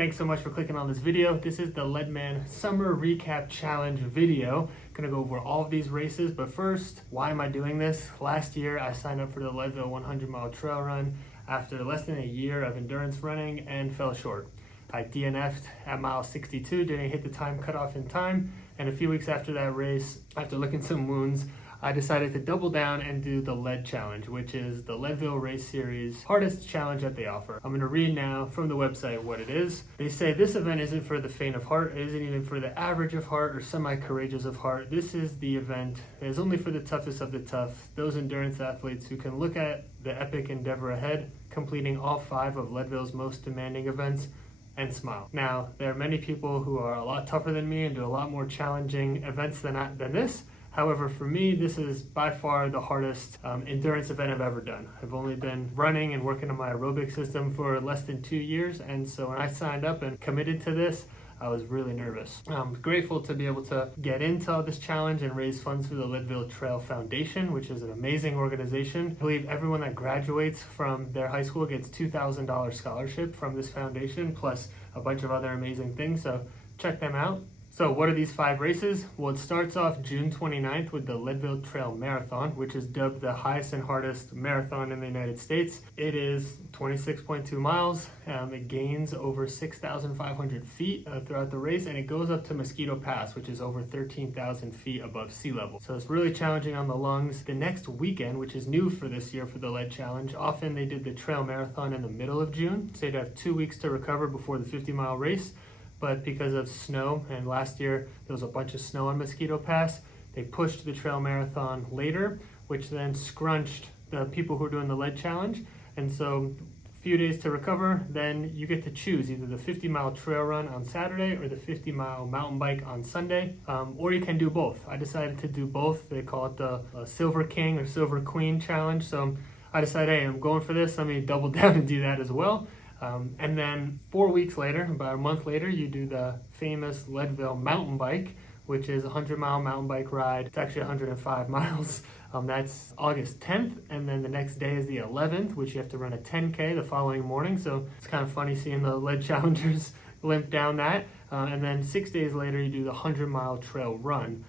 Thanks so much for clicking on this video. This is the Leadman Summer Recap Challenge video. Gonna go over all of these races, but first, why am I doing this? Last year, I signed up for the Leadville 100-mile trail run after less than a year of endurance running and fell short. I DNF'd at mile 62, didn't hit the time cutoff in time, and a few weeks after that race, after licking some wounds, I decided to double down and do the Lead Challenge, which is the Leadville Race Series hardest challenge that they offer. I'm going to read now from the website what it is. They say this event isn't for the faint of heart, it isn't even for the average of heart or semi-courageous of heart. This is the event that is only for the toughest of the tough, those endurance athletes who can look at the epic endeavor ahead, completing all 5 of Leadville's most demanding events, and smile. Now, there are many people who are a lot tougher than me and do a lot more challenging events than this. However, for me, this is by far the hardest endurance event I've ever done. I've only been running and working on my aerobic system for less than 2 years, and so when I signed up and committed to this, I was really nervous. I'm grateful to be able to get into this challenge and raise funds for the Leadville Trail Foundation, which is an amazing organization. I believe everyone that graduates from their high school gets $2,000 scholarship from this foundation, plus a bunch of other amazing things, so check them out. So what are these 5 races? Well, it starts off June 29th with the Leadville Trail Marathon, which is dubbed the highest and hardest marathon in the United States. It is 26.2 miles. It gains over 6,500 feet throughout the race, and it goes up to Mosquito Pass, which is over 13,000 feet above sea level. So it's really challenging on the lungs. The next weekend, which is new for this year for the Lead Challenge, often they did the Trail Marathon in the middle of June, so you'd have 2 weeks to recover before the 50-mile race. But because of snow, and last year there was a bunch of snow on Mosquito Pass, they pushed the trail marathon later, which then scrunched the people who are doing the Lead Challenge. And so a few days to recover, then you get to choose either the 50-mile trail run on Saturday or the 50-mile mountain bike on Sunday, or you can do both. I decided to do both. They call it the Silver King or Silver Queen Challenge. So I decided, hey, I'm going for this, let me double down and do that as well. And then 4 weeks later, about a month later, you do the famous Leadville mountain bike, which is a 100-mile mountain bike ride. It's actually 105 miles. That's August 10th, and then the next day is the 11th, which you have to run a 10K the following morning. So it's kind of funny seeing the Lead Challengers limp down that. And then 6 days later, you do the 100-mile trail run,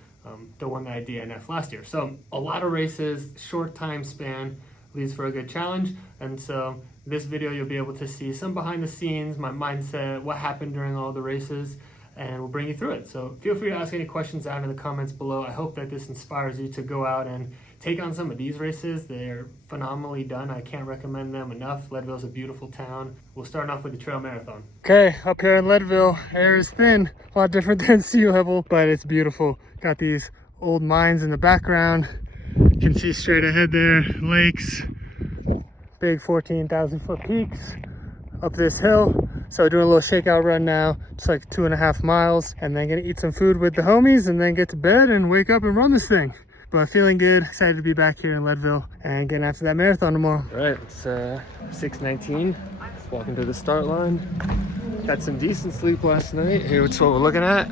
the one that I DNF'd last year. So a lot of races, short time span, leads for a good challenge. And so this video you'll be able to see some behind the scenes, my mindset, what happened during all the races, and we'll bring you through it. So feel free to ask any questions down in the comments below. I hope that this inspires you to go out and take on some of these races. They're phenomenally done. I can't recommend them enough. Leadville's a beautiful town. We'll start off with the trail marathon. Okay, up here in Leadville, air is thin, a lot different than sea level, but it's beautiful. Got these old mines in the background. You can see straight ahead there, lakes, big 14,000 foot peaks up this hill. So doing a little shakeout run now, just like 2.5 miles, and then gonna eat some food with the homies and then get to bed and wake up and run this thing. But feeling good, excited to be back here in Leadville and getting after that marathon tomorrow. All right, it's 6:19, walking to the start line. Got some decent sleep last night. Here's what we're looking at.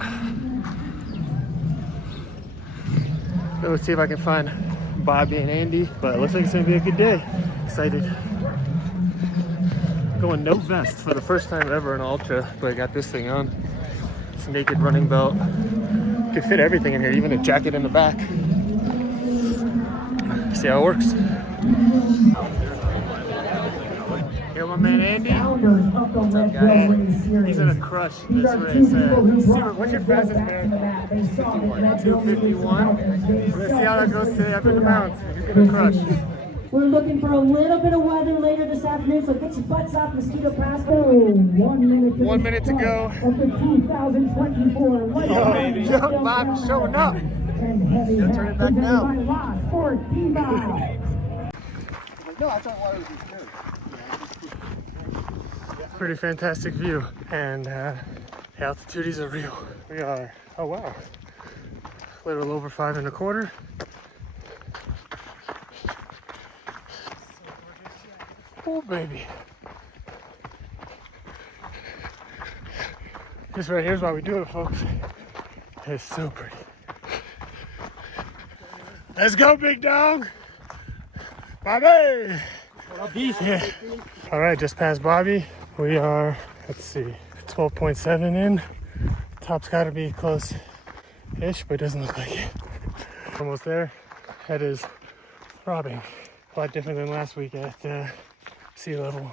Let's see if I can find Bobby and Andy, but it looks like it's gonna be a good day. Excited. Going no vest for the first time ever in ultra, but I got this thing on. It's a naked running belt. Could fit everything in here, even a jacket in the back. See how it works. Here, my man Andy. What's up, guys? He's gonna crush this race. What's your fastest marathon? 251. We're gonna see how that goes today up in the mountains. You're gonna crush. We're looking for a little bit of weather later this afternoon, so get your butts off Mosquito Pass. 1 minute to go. Of the 2024 Yo, Bob's showing up. You'll turn it back now. No, I thought water was good. Pretty fantastic view, and the altitudes are real. We are, oh wow, a little over 5.25. Oh baby. This right here is why we do it, folks. It's so pretty. Let's go, big dog. Bobby. Yeah. All right, just past Bobby. We are, let's see, 12.7 in. Top's got to be close-ish, but it doesn't look like it. Almost there. Head is throbbing. A lot different than last week at sea level,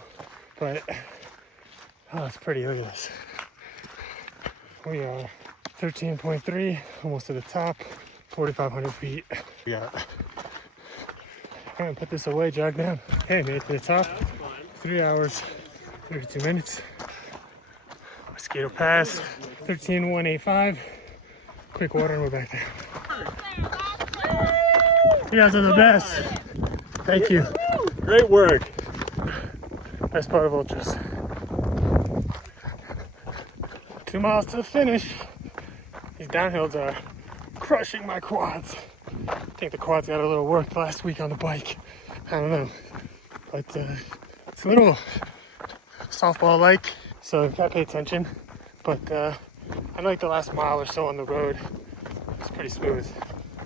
but oh, it's pretty. Look at this. We are 13.3, almost to the top, 4,500 feet. We got. I'm gonna put this away, jog down. Okay, made it to the top. 3 hours, 32 minutes. Mosquito Pass, 13,185. Quick water and we're back down. You guys are the best. Thank you. Great work. Best part of ultras. 2 miles to the finish. These downhills are crushing my quads. I think the quads got a little work last week on the bike. I don't know. But it's a little softball-like, so you gotta pay attention. But I like the last mile or so on the road. It's pretty smooth.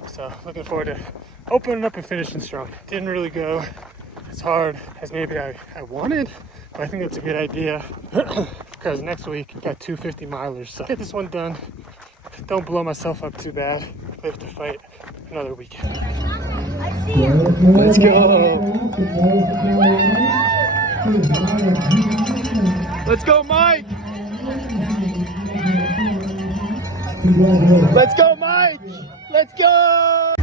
So looking forward to opening up and finishing strong. Didn't really go as hard as maybe I wanted, but I think that's a good idea because next week got 2 50-milers. So get this one done. Don't blow myself up too bad. Live to fight another weekend. Let's go. Let's go, Mike. Let's go, Mike. Let's go.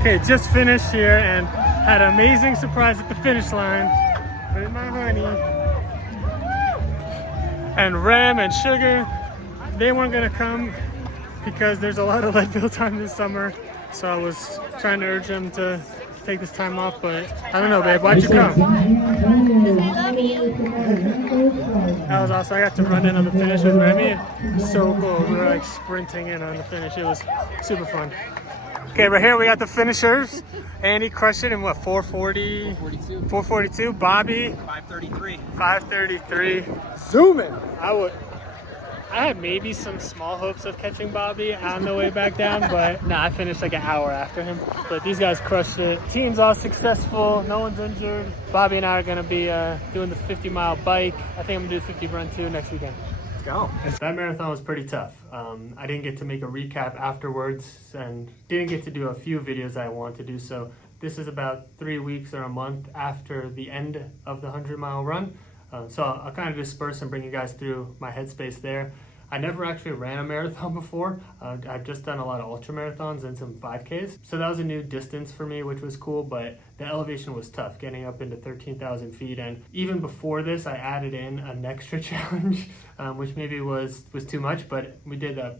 Okay, just finished here and had an amazing surprise at the finish line with my honey. And Ram and Sugar, they weren't gonna come because there's a lot of Leadville time this summer. So I was trying to urge them to take this time off, but I don't know, babe, why'd you come? Because I love you. That was awesome. I got to run in on the finish with Remy. So cool. We were like sprinting in on the finish. It was super fun. Okay, right here we got the finishers. Andy crushed it in what, 440? 442. Bobby? 533. 533. Zooming. I had maybe some small hopes of catching Bobby on the way back down, but I finished like an hour after him. But these guys crushed it. Team's all successful. No one's injured. Bobby and I are gonna be doing the 50-mile bike. I think I'm gonna do the 50 run too next weekend. Let's go. That marathon was pretty tough. I didn't get to make a recap afterwards and didn't get to do a few videos I wanted to do. So this is about 3 weeks or a month after the end of the 100-mile run. So I'll kind of disperse and bring you guys through my headspace there. I never actually ran a marathon before. I've just done a lot of ultra marathons and some 5Ks. So that was a new distance for me, which was cool, but the elevation was tough, getting up into 13,000 feet. And even before this, I added in an extra challenge, which maybe was too much, but we did a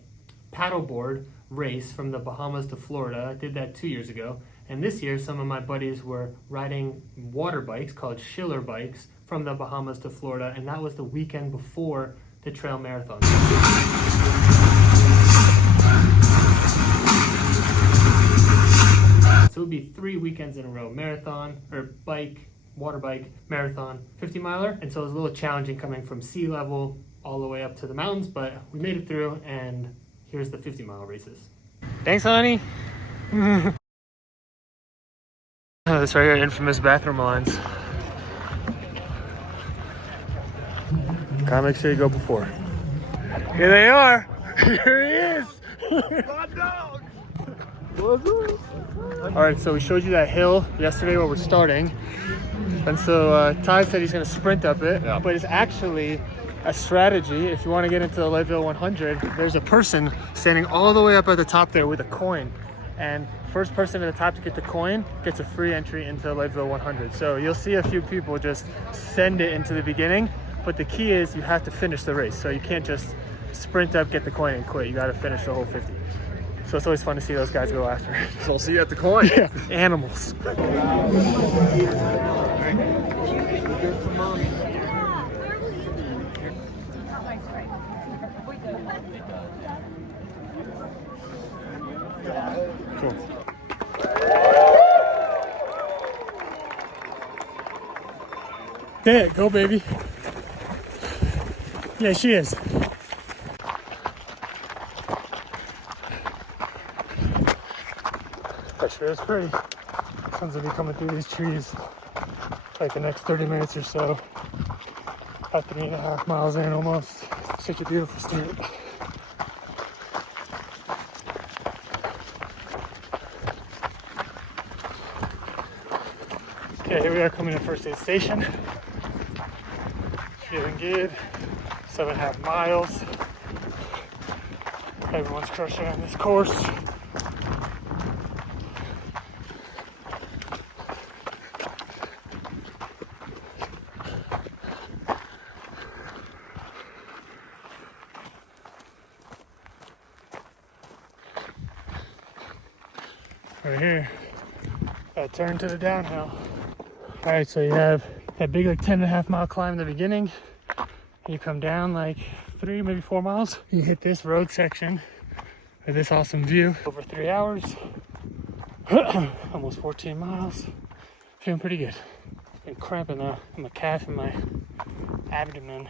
paddleboard race from the Bahamas to Florida. I did that 2 years ago. And this year, some of my buddies were riding water bikes called Schiller bikes from the Bahamas to Florida, and that was the weekend before the trail marathon. So it would be 3 weekends in a row, marathon, or bike, water bike, marathon, 50-miler. And so it was a little challenging coming from sea level all the way up to the mountains, but we made it through, and here's the 50-mile races. Thanks, honey. That's right here, infamous bathroom lines. Gotta make sure you go before. Here they are. Here he is. All right, so we showed you that hill yesterday where we're starting. And so Ty said he's gonna sprint up it, but it's actually a strategy. If you wanna get into the Leadville 100, there's a person standing all the way up at the top there with a coin. And first person at the top to get the coin gets a free entry into the Leadville 100. So you'll see a few people just send it into the beginning. But the key is you have to finish the race. So you can't just sprint up, get the coin, and quit. You got to finish the whole 50. So it's always fun to see those guys go after. So I'll see you at the coin. Yeah, animals. Cool. There, go baby. Yeah, she is. That sure is pretty. Sun's gonna be coming through these trees like the next 30 minutes or so. About 3.5 miles in almost. Such a beautiful start. Okay, here we are coming to first aid station. Feeling good. 7.5 miles. Everyone's crushing on this course. Right here, that turn to the downhill. All right, so you have that big like 10.5 mile climb in the beginning. You come down like 3, maybe 4 miles. You hit this road section with this awesome view. Over 3 hours, almost 14 miles. Feeling pretty good. Been cramping though in my calf and my abdomen.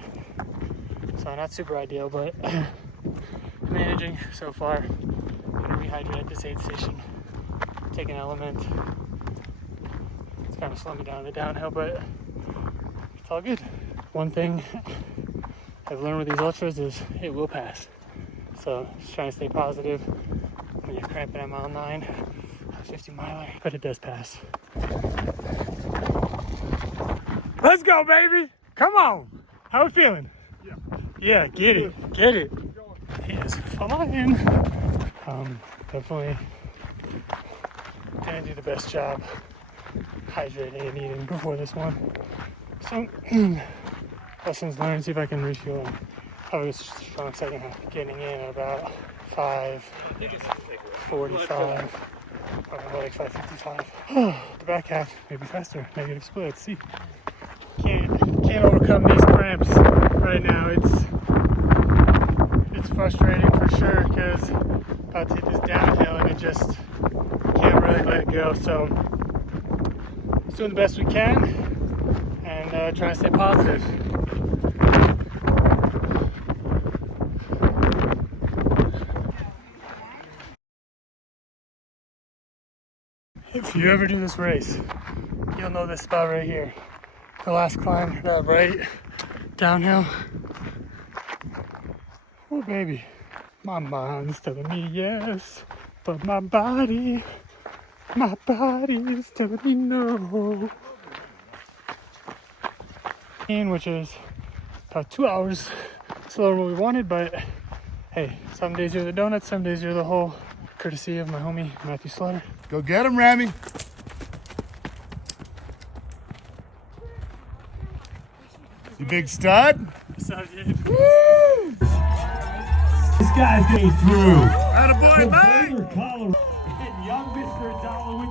So not super ideal, but managing so far. Gonna rehydrate at this aid station. Take an element. It's kind of slowing me down in the downhill, but it's all good. One thing I've learned with these ultras is it will pass. So just trying to stay positive when you're cramping at mile 9, a 50 miler, but it does pass. Let's go, baby! Come on! How we feeling? Yeah, get it, get it. He is flying. Definitely didn't do the best job hydrating and eating before this one. So, lessons learned, see if I can refuel and have a strong second half. Getting in at about 5:45, probably like 5:55. The back half, maybe faster, negative split, let's see. Can't overcome these cramps right now. It's frustrating for sure because about to hit this downhill and it just can't really let it go. So just doing the best we can and trying to stay positive. If you ever do this race, you'll know this spot right here. The last climb, that right downhill. Oh baby, my mind's telling me yes, but my body is telling me no. Which is about 2 hours slower than we wanted, but hey, some days you're the donuts, some days you're the whole, courtesy of my homie Matthew Slaughter. Go get him, Rami. You big stud. What's up, dude? Woo! This guy's getting through. Attaboy, mate. Boulder, Colorado. Young Mr. Dollar.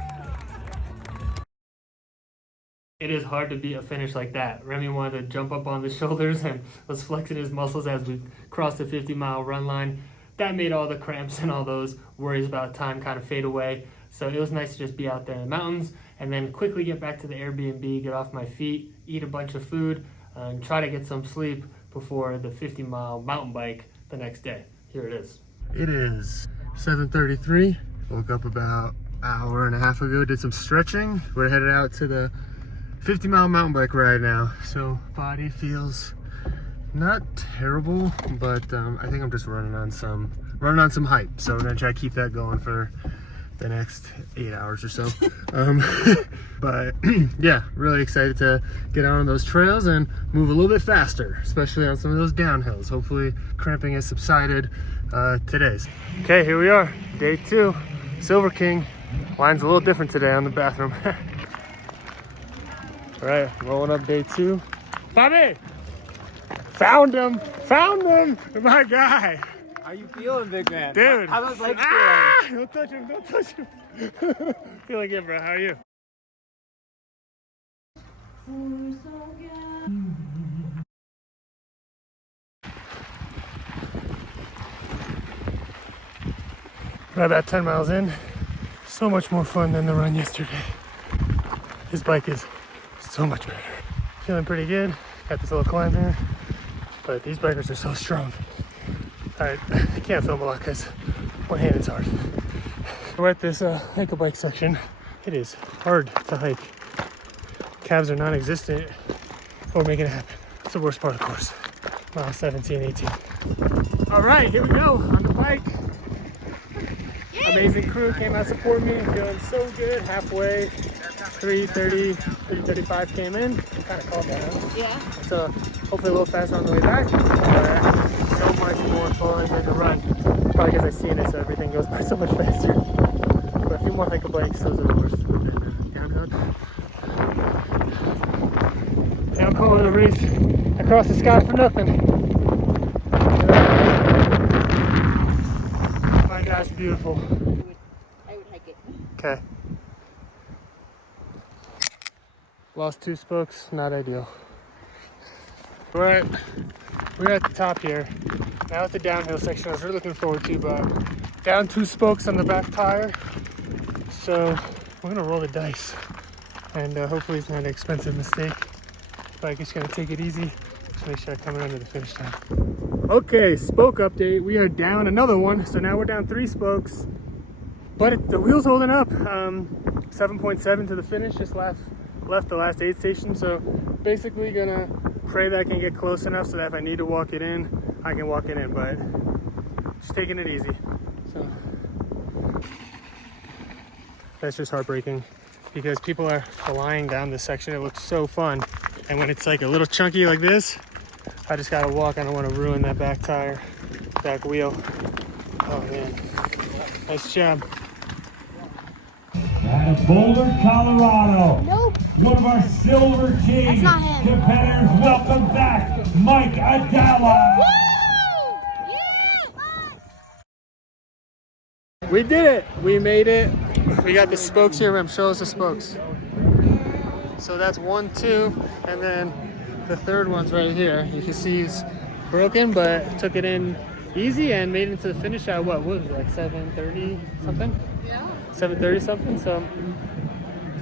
It is hard to beat a finish like that. Remy wanted to jump up on the shoulders and was flexing his muscles as we crossed the 50-mile run line. That made all the cramps and all those worries about time kind of fade away. So it was nice to just be out there in the mountains and then quickly get back to the Airbnb, get off my feet, eat a bunch of food, and try to get some sleep before the 50-mile mountain bike the next day. Here it is. It is 7:33. Woke up about an hour and a half ago, did some stretching. We're headed out to the 50-mile mountain bike ride now. So body feels not terrible, but I think I'm just running on some hype. So we're gonna try to keep that going for the next 8 hours or so. But yeah, really excited to get out on those trails and move a little bit faster, especially on some of those downhills. Hopefully cramping has subsided today. Okay, here we are, day 2, Silver King. Line's a little different today on the bathroom. All right, rolling up day 2. Bobby! Found him! My guy! How you feeling, big man? Dude! How those legs feeling? Don't touch him! Feeling good, bro. How are you? We're about 10 miles in. So much more fun than the run yesterday. This bike is so much better. Feeling pretty good. Got this little climb here. But these bikers are so strong. Alright, I can't film a lot because one hand is hard. We're at this hike a bike section. It is hard to hike. Calves are non-existent or making it happen. It's the worst part of the course. Mile 17, 18. All right, here we go on the bike. Amazing crew came out to support me. Feeling so good. Halfway, 3:30, 3:35 came in. Kind of called that out. Yeah. So hopefully a little faster on the way back. So much more fun than the run. Probably because I've seen it, so everything goes by so much faster. But a few more hike bikes, those are the worst. And then downhill. Yeah, I'm calling a race across the sky for nothing. My gosh, beautiful. I would hike it. Okay. Lost 2 spokes, not ideal. We're at the top here. Now it's the downhill section I was really looking forward to, but down 2 spokes on the back tire. So we're gonna roll the dice. And hopefully it's not an expensive mistake. But I'm just gonna take it easy. Just make sure I come under the finish line. Okay, spoke update. We are down another one. So now we're down 3 spokes. But the wheel's holding up. 7.7 to the finish. Just left the last aid station. So basically gonna pray that I can get close enough so that if I need to walk it in, I can walk it in. But just taking it easy. So that's just heartbreaking because people are flying down this section. It looks so fun. And when it's like a little chunky like this, I just gotta walk. I don't want to ruin that back tire, back wheel. Oh man, nice job. Out of Boulder, Colorado. Nope. One of our Silver King That's not him. competitors. Welcome back, Mike Adala. We did it. We made it. We got the spokes here. Rem, show us the spokes. So that's 1, 2, and then the third one's right here. You can see he's broken, but took it in easy and made it to the finish at what was it, like 7:30 something? Yeah. 7:30 something. So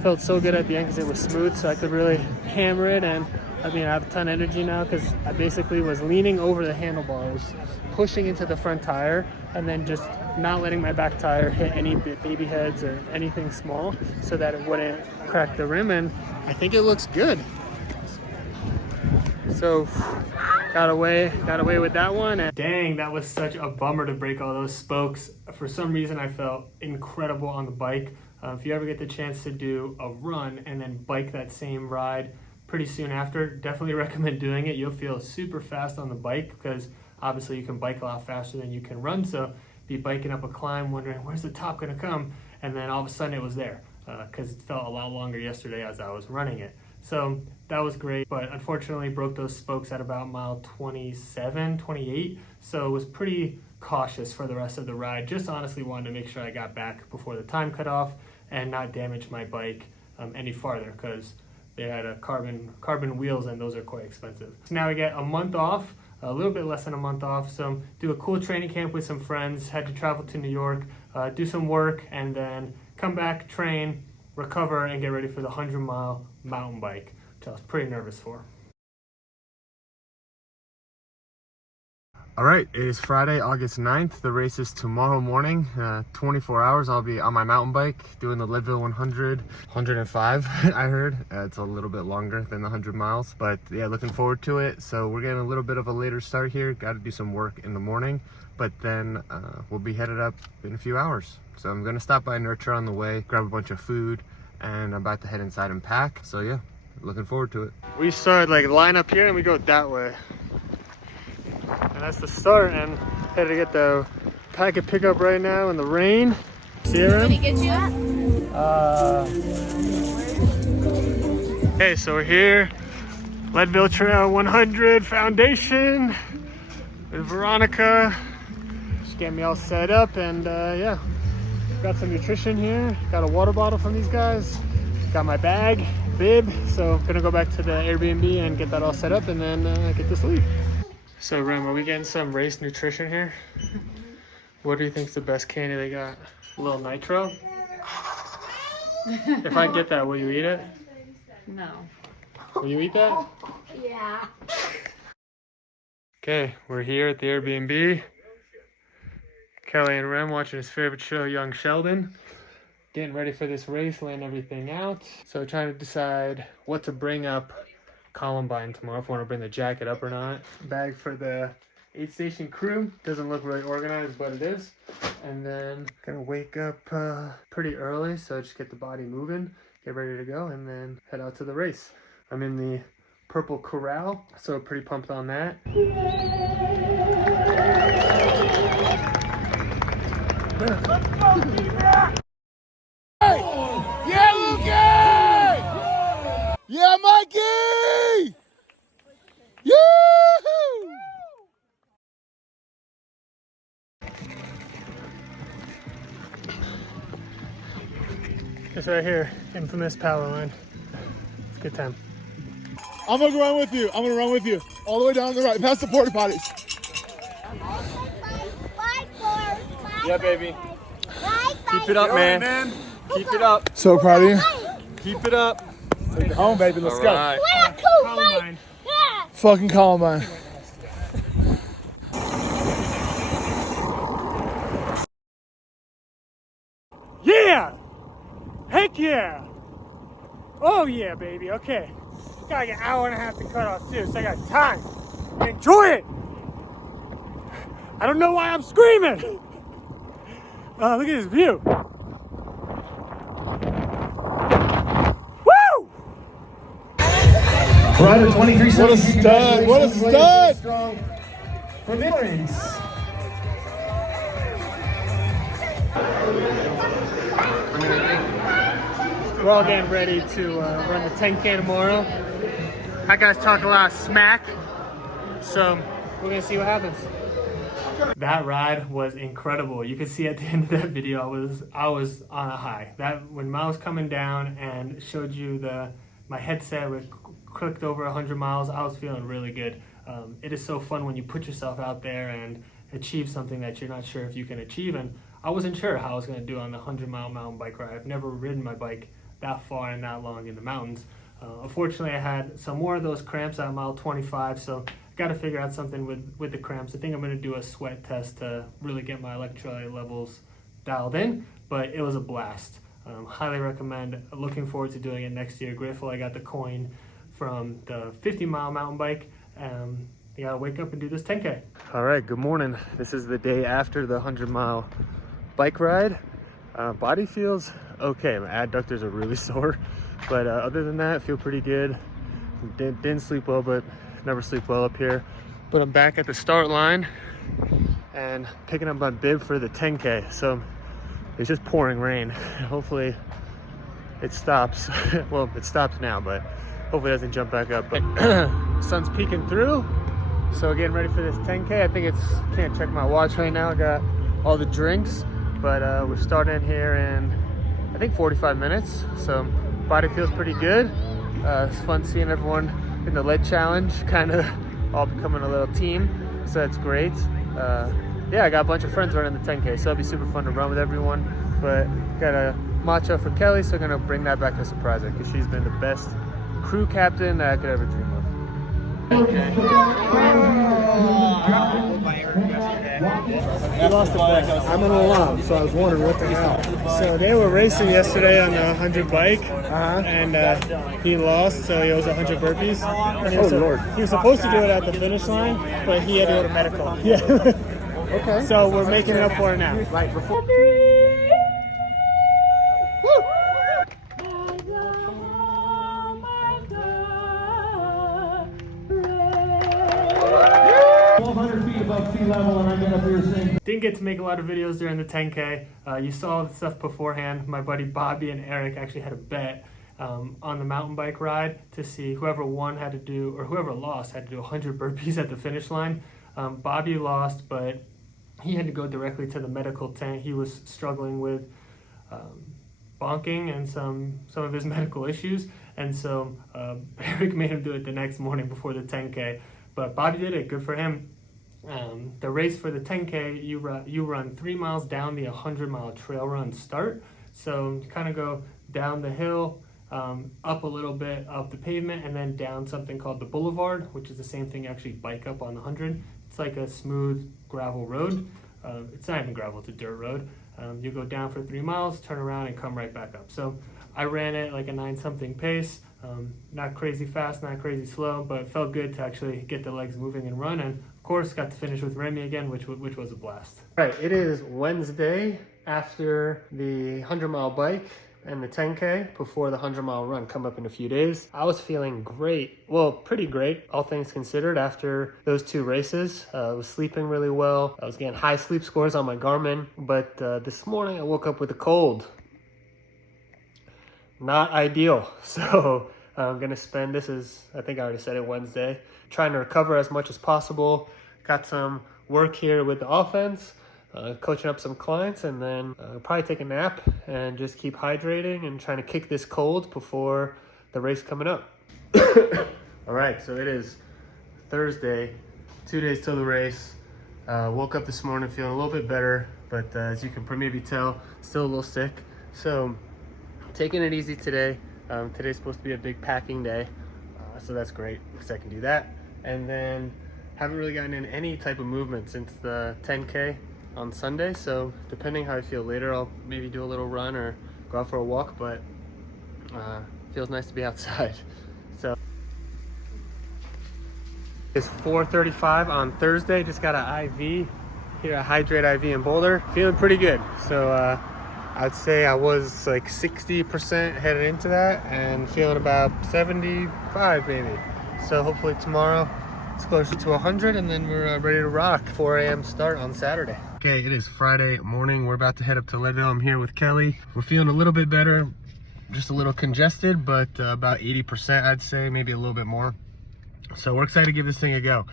felt so good at the end because it was smooth, so I could really hammer it. And I mean, I have a ton of energy now because I basically was leaning over the handlebars, pushing into the front tire, and then just not letting my back tire hit any baby heads or anything small so that it wouldn't crack the rim. And I think it looks good. So got away with that one. And dang, that was such a bummer to break all those spokes. For some reason I felt incredible on the bike. If you ever get the chance to do a run and then bike that same ride pretty soon after, definitely recommend doing it. You'll feel super fast on the bike because obviously you can bike a lot faster than you can run. So be biking up a climb wondering where's the top gonna come, and then all of a sudden it was there because it felt a lot longer yesterday as I was running it. So that was great, but unfortunately broke those spokes at about mile 27, 28. So it was pretty cautious for the rest of the ride. Just honestly wanted to make sure I got back before the time cut off and not damage my bike any farther because they had a carbon wheels and those are quite expensive. So now we get a month off, a little bit less than a month off. So do a cool training camp with some friends, had to travel to New York, do some work, and then come back, train, recover, and get ready for the 100-mile mountain bike, which I was pretty nervous for. All right, it is Friday, August 9th. The race is tomorrow morning, 24 hours. I'll be on my mountain bike doing the Leadville 100, 105, I heard. It's a little bit longer than the 100 miles, but yeah, looking forward to it. So we're getting a little bit of a later start here. Got to do some work in the morning, but then we'll be headed up in a few hours. So I'm gonna stop by Nurture on the way, grab a bunch of food, and I'm about to head inside and pack. So yeah, looking forward to it. We start like line up here and we go that way. And that's the start, and headed to get the packet pickup right now in the rain. See it, Ren? Did he get you? Okay, so we're here, Leadville Trail 100 Foundation with Veronica. Just getting me all set up, and yeah, got some nutrition here. Got a water bottle from these guys. Got my bag, bib. So I'm gonna go back to the Airbnb and get that all set up, and then get to sleep. So Rem, are we getting some race nutrition here? What do you think's the best candy they got? A little nitro? If I get that, will you eat it? No. Will you eat that? Yeah. Okay, we're here at the Airbnb. Kelly and Rem watching his favorite show, Young Sheldon. Getting ready for this race, laying everything out. So trying to decide what to bring up Columbine tomorrow if I want to bring the jacket up or not. Bag for the aid station crew. Doesn't look really organized, but it is. And then gonna wake up pretty early, so just get the body moving, get ready to go, and then head out to the race. I'm in the Purple Corral, so pretty pumped on that. Yeah, Luke! Yeah, Mikey! Yoo-hoo! This right here, infamous power line. It's a good time. I'm gonna run with you. I'm gonna run with you. All the way down the right, past the porta potties. Yeah, baby. Keep it up, man. Keep it up. So proud of you. Keep it up. Take it home, baby. Let's All go. right. Columbine. Fucking Columbine. Yeah! Heck yeah! Oh yeah, baby, okay. Got like an hour and a half to cut off too, so I got time. Enjoy it! I don't know why I'm screaming! Look at this view. Woo! Rider 23 What a stud! What a stud! For victories. We're all getting ready to run the 10K tomorrow. That guy's talking a lot of smack, so we're gonna see what happens. That ride was incredible. You could see at the end of that video, I was on a high. That when I was coming down and showed you my headset clicked over 100 miles, I was feeling really good. It is so fun when you put yourself out there and achieve something that you're not sure if you can achieve. And I wasn't sure how I was gonna do on the 100-mile mountain bike ride. I've never ridden my bike that far and that long in the mountains. Unfortunately, I had some more of those cramps at mile 25, so I got to figure out something with the cramps. I think I'm going to do a sweat test to really get my electrolyte levels dialed in, but it was a blast. Highly recommend. Looking forward to doing it next year. Grateful I got the coin from the 50-mile mountain bike. You got to wake up and do this 10K. All right, good morning. This is the day after the 100-mile bike ride. Body feels okay. My adductors are really sore, but other than that, I feel pretty good. Didn't sleep well, but never sleep well up here. But I'm back at the start line and picking up my bib for the 10K. So it's just pouring rain. Hopefully it stops. Well, it stops now, but hopefully it doesn't jump back up. But sun's peeking through. So getting ready for this 10K. I think can't check my watch right now. I got all the drinks. But we're starting here in, I think, 45 minutes. So body feels pretty good. It's fun seeing everyone in the lead challenge, kind of all becoming a little team. So that's great. Yeah, I got a bunch of friends running the 10K, so it'll be super fun to run with everyone. But got a macho for Kelly, so I'm gonna bring that back to surprise her because she's been the best crew captain that I could ever dream of. I'm an alum, so I was wondering what the hell. So they were racing yesterday on the 100 bike, and he lost, so he owes 100 burpees. And he was supposed to do it at the finish line, but he had to go to medical. Yeah. Okay. So we're making it up for it now. Right before. 1,200 feet above sea level, and I get up here saying. Didn't get to make a lot of videos during the 10K. You saw the stuff beforehand. My buddy Bobby and Eric actually had a bet on the mountain bike ride to see whoever won had to do, or whoever lost had to do 100 burpees at the finish line. Bobby lost, but he had to go directly to the medical tent. He was struggling with bonking and some of his medical issues, and so Eric made him do it the next morning before the 10K. But Bobby did it. Good for him. The race for the 10K, you run 3 miles down the 100-mile trail run start. So you kind of go down the hill, up a little bit up the pavement, and then down something called the boulevard, which is the same thing you actually bike up on the 100. It's like a smooth gravel road. It's not even gravel, it's a dirt road. You go down for 3 miles, turn around, and come right back up. So I ran it like a 9-something pace. Not crazy fast, not crazy slow, but it felt good to actually get the legs moving and run. And of course, got to finish with Remy again, which was a blast. All right, it is Wednesday after the 100-mile bike and the 10K before the 100-mile run come up in a few days. I was feeling great, well, pretty great, all things considered, after those 2 races. I was sleeping really well. I was getting high sleep scores on my Garmin, but this morning I woke up with a cold. Not ideal. So I'm gonna spend, this is, I think I already said it, Wednesday, trying to recover as much as possible. Got some work here with the offense, coaching up some clients, and then probably take a nap and just keep hydrating and trying to kick this cold before the race coming up. All right, so it is Thursday, 2 days till the race. Woke up this morning feeling a little bit better, but as you can maybe tell, still a little sick. So taking it easy today. Today's supposed to be a big packing day, so that's great because I can do that. And then haven't really gotten in any type of movement since the 10K on Sunday, so depending how I feel later, I'll maybe do a little run or go out for a walk, but feels nice to be outside. So it's 4:35 on Thursday. Just got an IV here, a hydrate IV in Boulder. Feeling pretty good. So I'd say I was like 60% headed into that and feeling about 75 maybe. So hopefully tomorrow it's closer to 100 and then we're ready to rock. 4 a.m. start on Saturday. Okay, it is Friday morning. We're about to head up to Leadville. I'm here with Kelly. We're feeling a little bit better, just a little congested, but about 80% I'd say, maybe a little bit more. So we're excited to give this thing a go.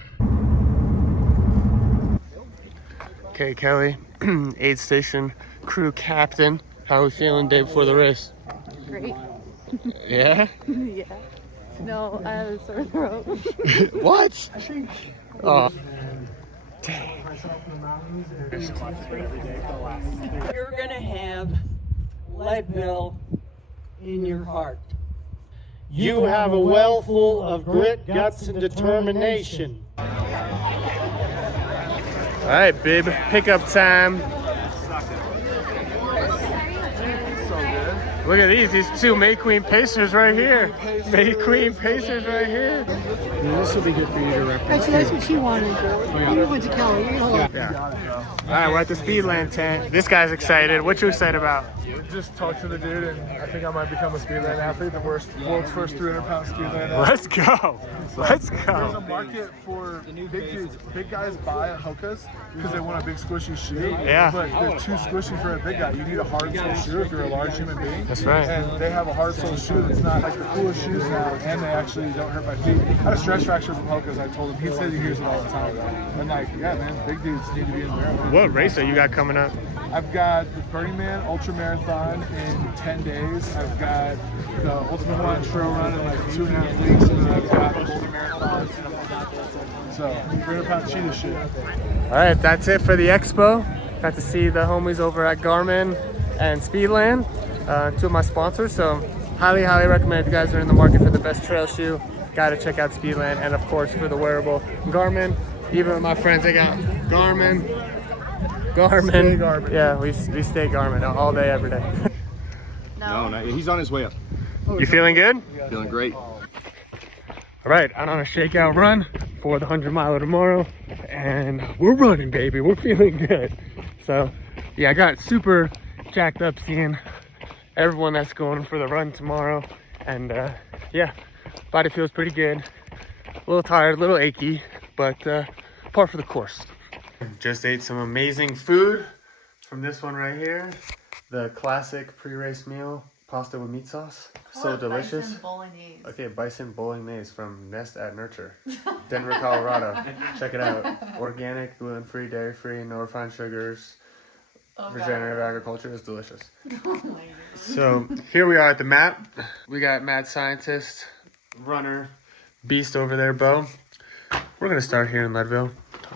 Okay, Kelly, aid station crew captain. How are we feeling day before the race? Great. Yeah? Yeah. No, I have a sore throat. What? Oh. You're going to have Leadville in your heart. You have a well full of grit, guts, and determination. All right, babe, pickup time. Look at these 2 May Queen Pacers right here. May Queen Pacers right here. This will be good for you to reference. Actually, that's what she wanted. You went to Kelly. Yeah. All right, we're at the Speedland tent. This guy's excited. What you excited about? Just talked to the dude, and I think I might become a Speedland athlete, the world's first 300-pound Speedland athlete. Let's go. Let's There's go. a market for big dudes. Big guys buy Hokas because they want a big squishy shoe. Yeah. But they're too squishy for a big guy. You need a hard sole shoe if you're a large human being. That's right. And they have a hard sole shoe that's not like the coolest shoes now, and they actually don't hurt my feet. I had a stress fracture from Hokas. I told him. He said he hears it all the time. And like, yeah, man, big dudes need to be in there. What race are you got coming up? I've got the Burning Man Ultra Marathon in 10 days. I've got the Ultimate Hawaiian Trail Run in like 2.5 weeks, and then I've got the Boulder Marathon in a month. So 300-pound cheetah shit. All right, that's it for the expo. Got to see the homies over at Garmin and Speedland, 2 of my sponsors. So highly recommend if you guys are in the market for the best trail shoe, gotta check out Speedland. And of course for the wearable Garmin. Even with my friends, they got Garmin. Stay Garmin. Yeah, we stay Garmin all day, every day. No, he's on his way up. You feeling good? Feeling great. All right, I'm on a shakeout run for the 100-miler tomorrow, and we're running, baby. We're feeling good. So, yeah, I got super jacked up seeing everyone that's going for the run tomorrow, and yeah, body feels pretty good. A little tired, a little achy, but par for the course. Just ate some amazing food from this one right here. The classic pre-race meal, pasta with meat sauce. So delicious. Bison bolognese. Okay, bison bolognese from Nest at Nurture, Denver, Colorado. Check it out. Organic, gluten-free, dairy-free, no refined sugars. Regenerative agriculture is delicious. So here we are at the mat. We got mad scientist, runner, beast over there, Bo. We're gonna start here in Leadville.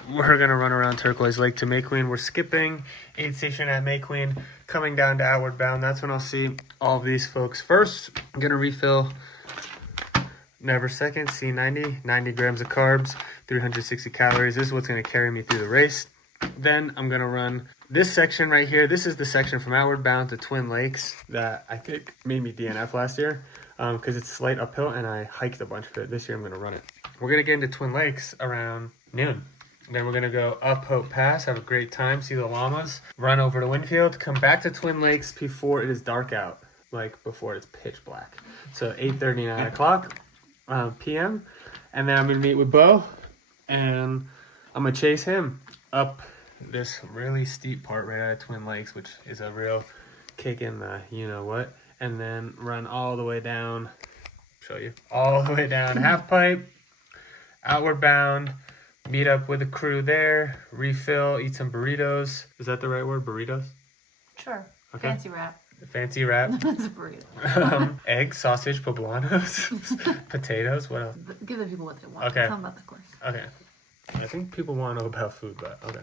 We're gonna run around Turquoise Lake to May Queen. We're skipping aid station at May Queen, coming down to Outward Bound. That's when I'll see all of these folks. First, I'm gonna refill Never Second C90, 90 grams of carbs, 360 calories. This is what's gonna carry me through the race. Then I'm gonna run this section right here. This is the section from Outward Bound to Twin Lakes that I think made me DNF last year. because it's slight uphill and I hiked a bunch of it. This year I'm going to run it. We're going to get into Twin Lakes around noon. Then we're going to go up Hope Pass, have a great time, see the llamas, run over to Winfield, come back to Twin Lakes before it is dark out, like before it's pitch black. So 8:30, 9 o'clock p.m. And then I'm going to meet with Bo and I'm going to chase him up this really steep part right out of Twin Lakes, which is a real kick in the you-know-what. And then run all the way down, show you, all the way down Half Pipe, outward bound, meet up with the crew there, refill, eat some burritos. Is that the right word, burritos? Sure. Okay. Fancy wrap. Fancy wrap. That's a burrito. Eggs, sausage, poblanos, potatoes, what else? Give the people what they want. Okay. Tell them about the course. Okay. I think people want to know about food, but okay.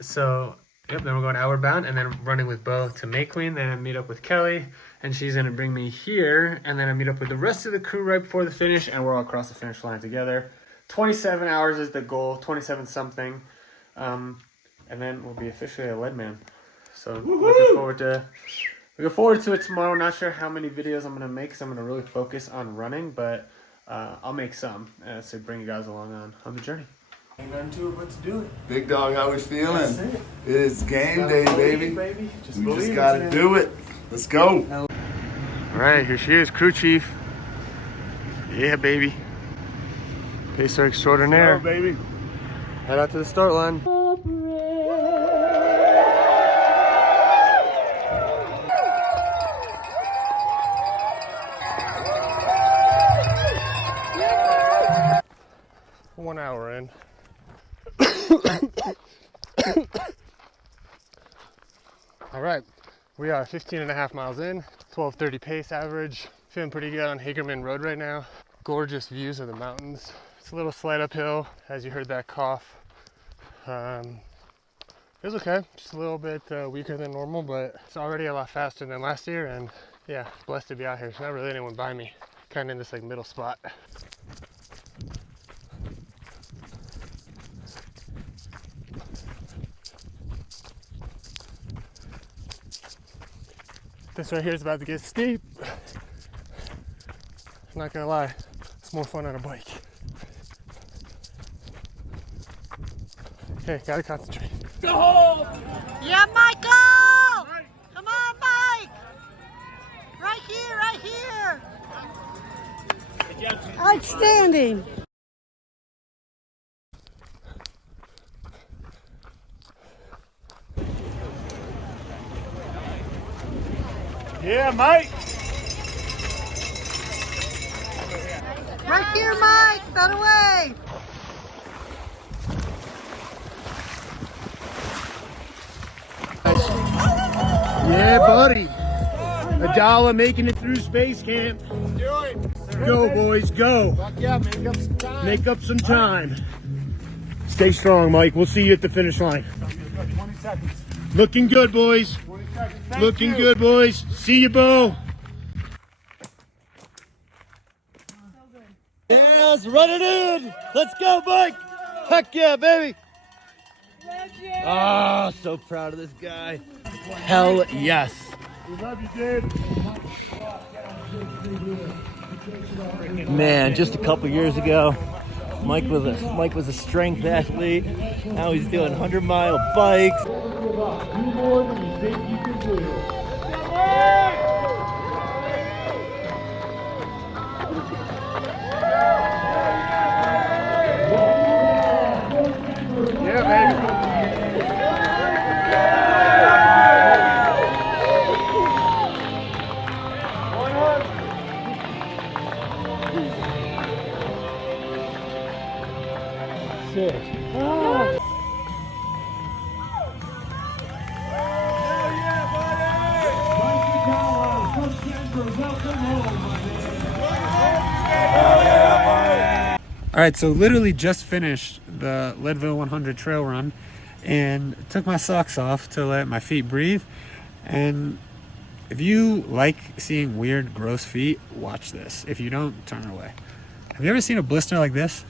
So, yep, then we're going outward bound and then running with Bo to May Queen. Then I meet up with Kelly and she's going to bring me here. And then I meet up with the rest of the crew right before the finish and we're all across the finish line together. 27 hours is the goal, 27 something. And then we'll be officially a Leadman. So looking forward to it tomorrow. Not sure how many videos I'm going to make because I'm going to really focus on running, but I'll make some to bring you guys along on the journey. Ain't nothing to it but to do it. Big dog, how we feeling? That's it. It is game day, baby. We just gotta do it. Let's go. All right, here she is, crew chief. Yeah, baby. Pacer extraordinaire. Go, baby. Head out to the start line. One hour in. All right, we are 15.5 miles in, 12:30 pace average. Feeling pretty good on Hagerman Road right now. Gorgeous views of the mountains. It's a little slight uphill, as you heard that cough. It was okay, just a little bit weaker than normal, but it's already a lot faster than last year, and yeah, blessed to be out here. There's not really anyone by me, kind of in this like middle spot. This right here is about to get steep. I'm not gonna lie, it's more fun on a bike. Okay, gotta concentrate. Go! Yeah, Michael! Come on, Mike! Right here, right here! Outstanding! Yeah, mate. Right here, Mike! That away! Yeah, buddy. $1 making it through space camp. Go, boys, go. Make up some time. Stay strong, Mike. We'll see you at the finish line. 20 seconds. Looking good, boys. 20 seconds. Looking good, boys. See you, Bo. Yeah, let's run it in. Let's go, Mike. Heck yeah, baby. Ah, so proud of this guy. Hell yes. We love you, dude. Man, just a couple years ago, Mike was a strength athlete. Now he's doing 100-mile bikes. All right, so literally just finished the Leadville 100 trail run and took my socks off to let my feet breathe. And if you like seeing weird, gross feet, watch this. If you don't, turn away. Have you ever seen a blister like this?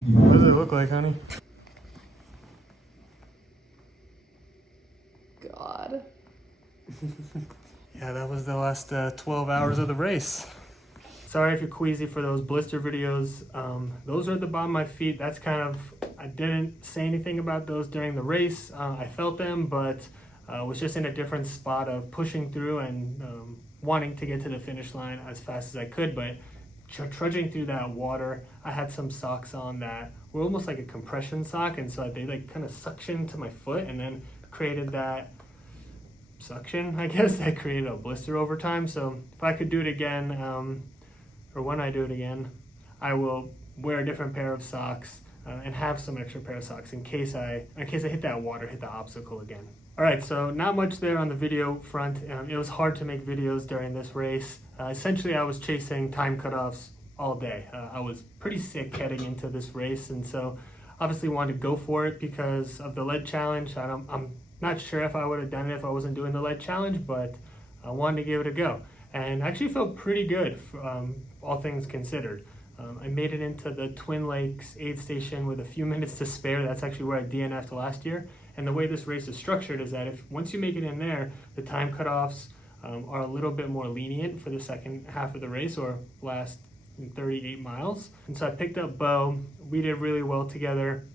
What does it look like, honey? God. Yeah, that was the last 12 hours of the race. Sorry if you're queasy for those blister videos. Those are at the bottom of my feet. That's kind of, I didn't say anything about those during the race. I felt them, but was just in a different spot of pushing through and wanting to get to the finish line as fast as I could, but trudging through that water. I had some socks on that were almost like a compression sock, and so they like kind of suctioned to my foot and then created that suction, I guess, that created a blister over time. So if I could do it again, or when I do it again, I will wear a different pair of socks and have some extra pair of socks in case I hit that water, hit the obstacle again. All right, so not much there on the video front. It was hard to make videos during this race. Essentially, I was chasing time cutoffs all day. I was pretty sick heading into this race, and so obviously wanted to go for it because of the lead challenge. I'm not sure if I would have done it if I wasn't doing the lead challenge, but I wanted to give it a go. And actually felt pretty good, all things considered. I made it into the Twin Lakes aid station with a few minutes to spare. That's actually where I DNF'd last year. And the way this race is structured is that if once you make it in there, the time cutoffs are a little bit more lenient for the second half of the race, or last 38 miles. And so I picked up Bo. We did really well together,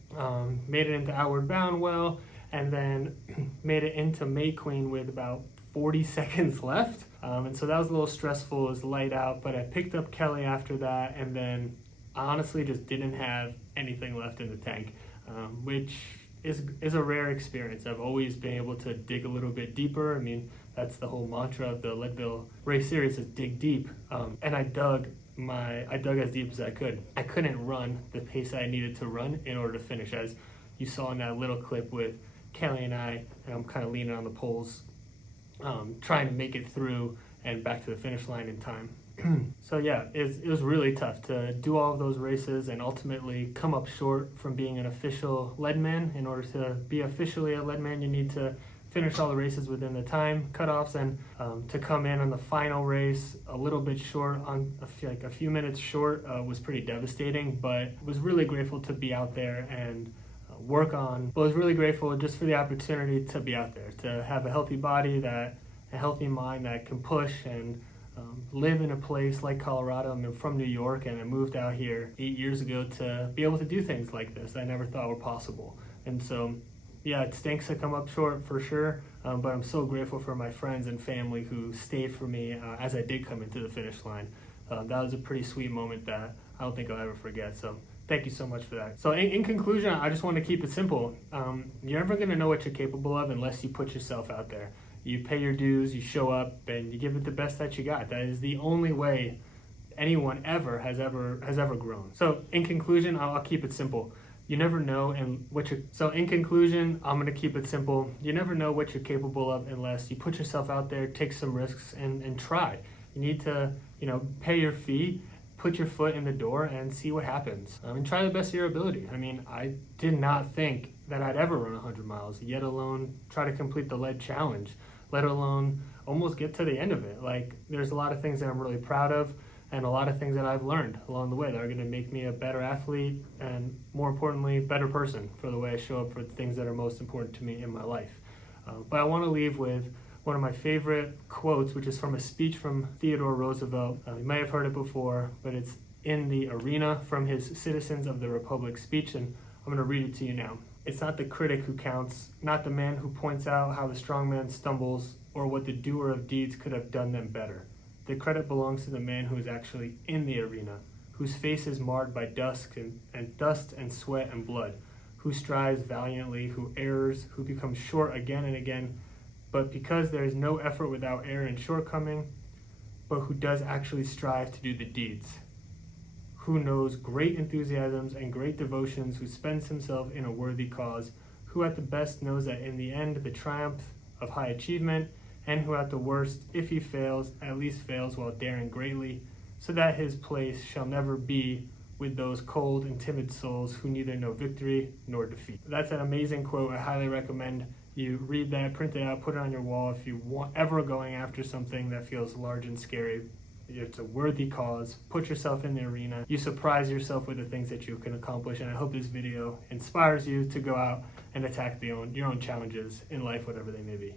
made it into Outward Bound well, and then made it into May Queen with about 40 seconds left. And so that was a little stressful. It was light out, but I picked up Kelly after that, and then I honestly just didn't have anything left in the tank, which is a rare experience. I've always been able to dig a little bit deeper. I mean, that's the whole mantra of the Leadville race series, is dig deep. And I dug as deep as I could. I couldn't run the pace I needed to run in order to finish, as you saw in that little clip with Kelly and I'm kind of leaning on the poles, trying to make it through and back to the finish line in time. So yeah, it was really tough to do all of those races and ultimately come up short from being an official Leadman. In order to be officially a Leadman, you need to finish all the races within the time cutoffs, and to come in on the final race a little bit short, on a few minutes short, was pretty devastating. But was really grateful to be out there and was really grateful just for the opportunity to be out there, to have a healthy body, a healthy mind that can push, and live in a place like Colorado. I'm from New York, and I moved out here 8 years ago to be able to do things like this I never thought were possible. And so, yeah, it stinks to come up short for sure, but I'm so grateful for my friends and family who stayed for me as I did come into the finish line. That was a pretty sweet moment that I don't think I'll ever forget. So thank you so much for that. So in conclusion, I just want to keep it simple. You're never going to know what you're capable of unless you put yourself out there. You pay your dues, you show up, and you give it the best that you got. That is the only way anyone has ever grown. So in conclusion, I'll keep it simple. You never know in conclusion, I'm going to keep it simple. You never know what you're capable of unless you put yourself out there, take some risks, and try. You need to, pay your fee, put your foot in the door, and see what happens. And try the best of your ability. I mean, I did not think that I'd ever run 100 miles, yet alone try to complete the lead challenge, let alone almost get to the end of it. Like, there's a lot of things that I'm really proud of, and a lot of things that I've learned along the way that are going to make me a better athlete, and more importantly, better person for the way I show up for the things that are most important to me in my life. But I want to leave with one of my favorite quotes, which is from a speech from Theodore Roosevelt. You may have heard it before, but it's in the arena from his Citizens of the Republic speech, and I'm going to read it to you now. It's not the critic who counts, not the man who points out how the strong man stumbles or what the doer of deeds could have done them better. The credit belongs to the man who is actually in the arena, whose face is marred by dust and sweat and blood, who strives valiantly, who errs, who becomes short again and again, but because there is no effort without error and shortcoming, but who does actually strive to do the deeds, who knows great enthusiasms and great devotions, who spends himself in a worthy cause, who at the best knows that in the end the triumph of high achievement, and who at the worst, if he fails, at least fails while daring greatly, so that his place shall never be with those cold and timid souls who neither know victory nor defeat. That's an amazing quote. I highly recommend you read that, print it out, put it on your wall if you want ever going after something that feels large and scary. It's a worthy cause. Put yourself in the arena. You surprise yourself with the things that you can accomplish, and I hope this video inspires you to go out and attack your own challenges in life, whatever they may be.